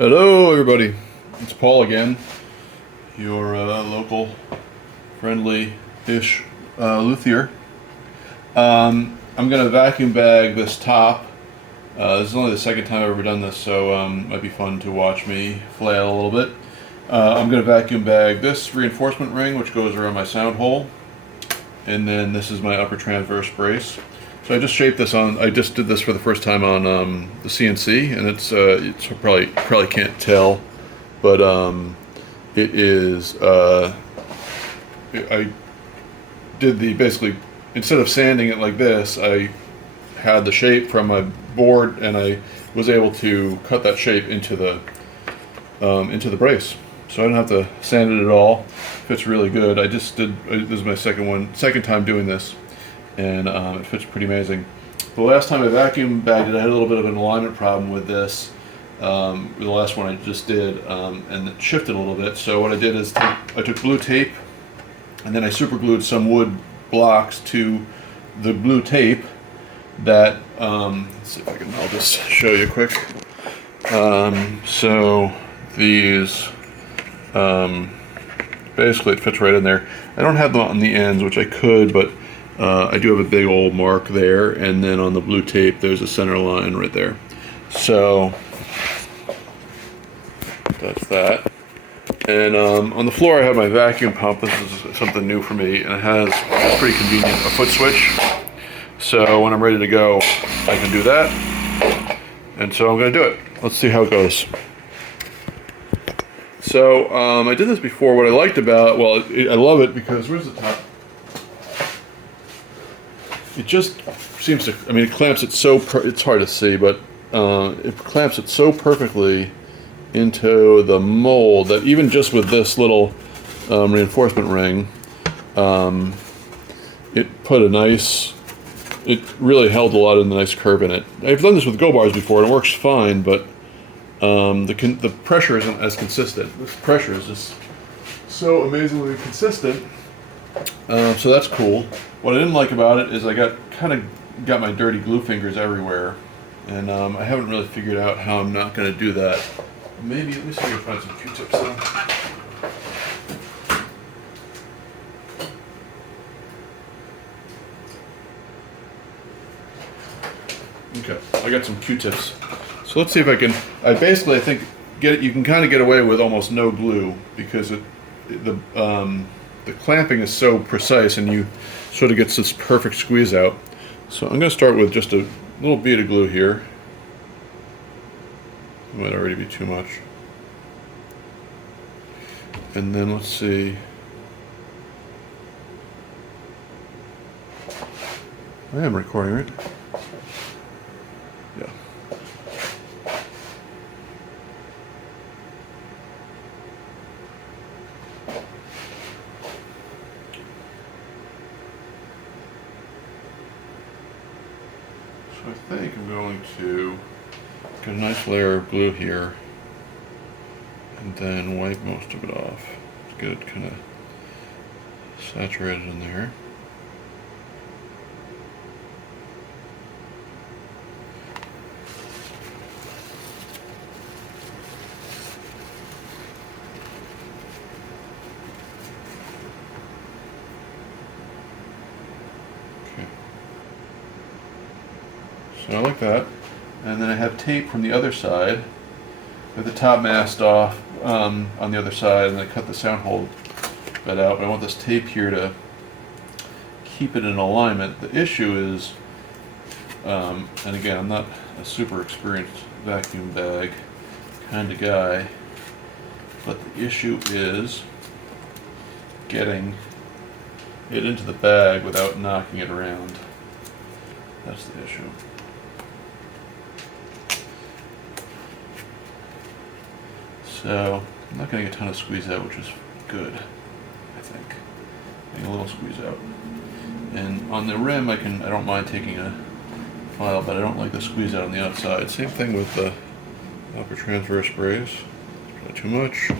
Hello, everybody. It's Paul again, your local, friendly-ish luthier. I'm going to vacuum bag this top. This is only the second time I've ever done this, so it might be fun to watch me flail a little bit. I'm going to vacuum bag this reinforcement ring, which goes around my sound hole, and then this is my upper transverse brace. So I just shaped this on. I just did this for the first time on the CNC, and it's probably can't tell, but it is. I did the basically instead of sanding it like this, I had the shape from my board, and I was able to cut that shape into the brace. So I don't have to sand it at all. Fits really good. I just did. This is my second time doing this, and it fits pretty amazing. The last time I vacuum bagged it, I had a little bit of an alignment problem with this. The last one I just did, and it shifted a little bit. So what I did is I took blue tape, and then I super glued some wood blocks to the blue tape. That let's see if I'll just show you quick. So these. Basically it fits right in there. I don't have them on the ends, which I could, but I do have a big old mark there, and then on the blue tape there's a center line right there. So that's that. And on the floor I have my vacuum pump. This is something new for me, and it's pretty convenient, a foot switch. So when I'm ready to go, I can do that. And so I'm going to do it. Let's see how it goes. So I did this before. What I liked about, I love it because where's the top? It just seems to. I mean, it clamps it so. It's hard to see, but it clamps it so perfectly into the mold that even just with this little reinforcement ring, it put a nice. It really held a lot of the nice curve in it. I've done this with go bars before, and it works fine, but. The pressure isn't as consistent. This pressure is just so amazingly consistent. So that's cool. What I didn't like about it is I got my dirty glue fingers everywhere, and I haven't really figured out how I'm not going to do that. Maybe let me see if I can find some Q-tips though. Okay, I got some Q-tips. So let's see if I can. I think you can kind of get away with almost no glue because the clamping is so precise, and you sort of gets this perfect squeeze out. So I'm going to start with just a little bead of glue here. It might already be too much. And then let's see. I am recording, right? Yeah. So I think I'm going to get a nice layer of glue here and then wipe most of it off. Get it kind of saturated in there. So I like that. And then I have tape from the other side with the top mast off on the other side, and I cut the sound hole bed out. But I want this tape here to keep it in alignment. The issue is, and again, I'm not a super experienced vacuum bag kind of guy, but the issue is getting it into the bag without knocking it around. That's the issue. So I'm not getting a ton of squeeze out, which is good, I think. Getting a little squeeze out. And on the rim, I don't mind taking a file, but I don't like the squeeze out on the outside. Same thing with the upper transverse brace. Not too much.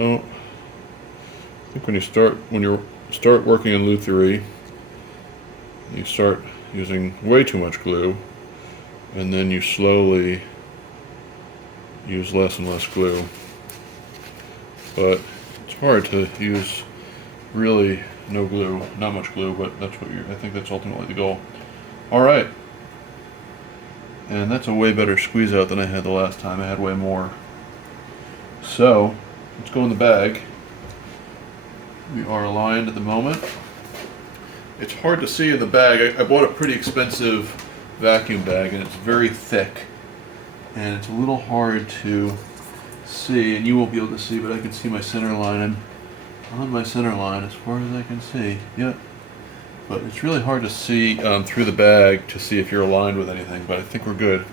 So I think when you start working in Luthiery, you start using way too much glue, and then you slowly use less and less glue. But it's hard to use really no glue, not much glue, but that's what I think that's ultimately the goal. All right. And that's a way better squeeze out than I had the last time. I had way more. So, let's go in the bag. We are aligned at the moment. It's hard to see in the bag. I bought a pretty expensive vacuum bag and it's very thick. And it's a little hard to see, and you won't be able to see, but I can see my center line. I'm on my center line as far as I can see. Yep. But it's really hard to see through the bag to see if you're aligned with anything, but I think we're good.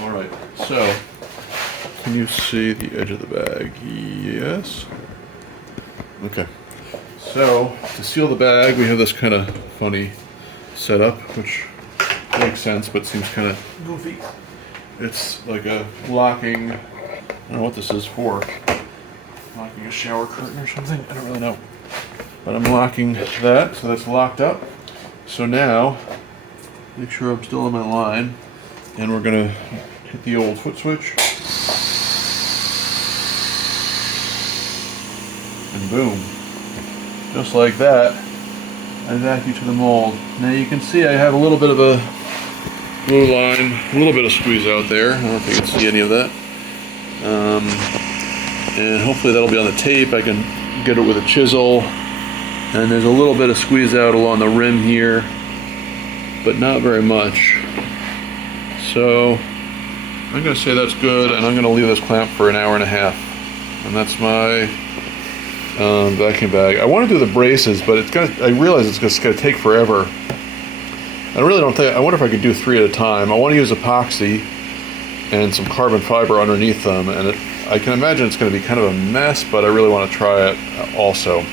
All right, so can you see the edge of the bag? Yes. Okay. So to seal the bag, we have this kind of funny setup, which makes sense, but seems kind of goofy. It's like a locking, I don't know what this is for. Locking a shower curtain or something? I don't really know. But I'm locking that, so that's locked up. So now, make sure I'm still on my line, and we're gonna hit the old foot switch. And boom. Just like that, I vacuum to the mold. Now you can see I have a little bit of a glue line, a little bit of squeeze out there. I don't know if you can see any of that. And hopefully that'll be on the tape. I can get it with a chisel. And there's a little bit of squeeze out along the rim here, but not very much. So I'm gonna say that's good, and I'm gonna leave this clamp for an hour and a half. And that's my vacuum bag. I want to do the braces, but I realize it's just gonna take forever. I really don't think, I wonder if I could do 3 at a time. I want to use epoxy and some carbon fiber underneath them, and I can imagine it's gonna be kind of a mess, but I really want to try it also.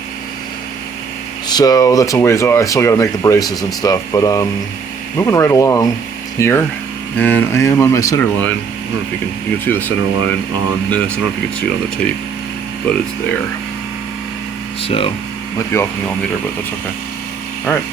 So that's a ways off. I still got to make the braces and stuff, but moving right along here, and I am on my center line. I don't know if you can see the center line on this. I don't know if you can see it on the tape, but it's there. So might be off a millimeter, but that's okay. All right.